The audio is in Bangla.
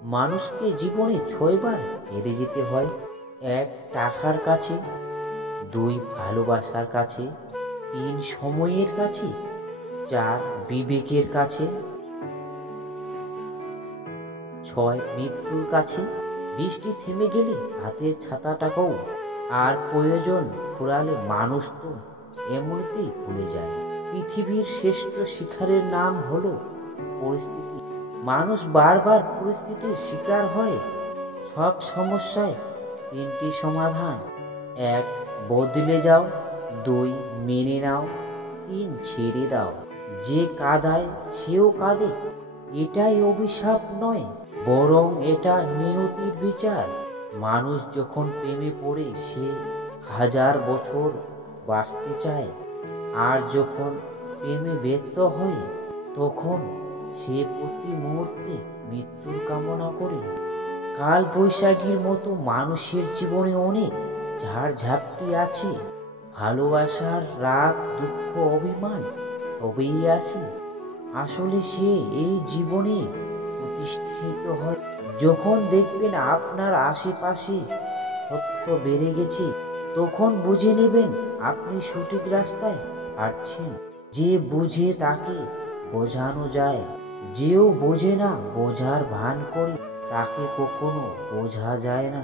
মানুষকে জীবনে 6বার হেরে যেতে হয়। 1 টাকার কাছে, 2 ভালোবাসার কাছে, 3 সময়ের কাছে, 4 বিবেকের কাছে, 6 মৃত্যুর কাছে। বৃষ্টি থেমে গেলে হাতের ছাতাটাকেও আর প্রয়োজন ফুরালে মানুষ তো এমনিতেই ভুলে যায়। পৃথিবীর শ্রেষ্ঠ শিকারের নাম হলো পরিস্থিতি। মানুষ বারবার পরিস্থিতির শিকার হয়। সব সমস্যায় 3টি সমাধান: 1 বদলে যাও, 2 মেনে নাও, 3 ছেড়ে দাও। যে কাঁদায় সেও কাঁদে, এটাই অভিশাপ নয়, বরং এটা নিয়তির বিচার। মানুষ যখন প্রেমে পড়ে সে 1000 বছর বাঁচতে চায়, আর যখন প্রেমে ব্যর্থ হয় তখন সে প্রতি মুহূর্তে মৃত্যুর কামনা করে। কাল বৈশাখীর মতো মানুষের জীবনে অনেক ঝাড়ঝাপটি আছে। ভালোবাসার রাগ, দুঃখ, অভিমান সবই আসে। আসলে সে এই জীবনে প্রতিষ্ঠিত হয় যখন দেখবেন আপনার আশেপাশে সত্য বেড়ে গেছে। তখন বুঝে নেবেন আপনি সঠিক রাস্তায় হাঁটছেন। যে বুঝে তাকে বোঝানো যায়, যেও বোঝে না বোঝার ভান করে তাকে কখনো বোঝা যায় না।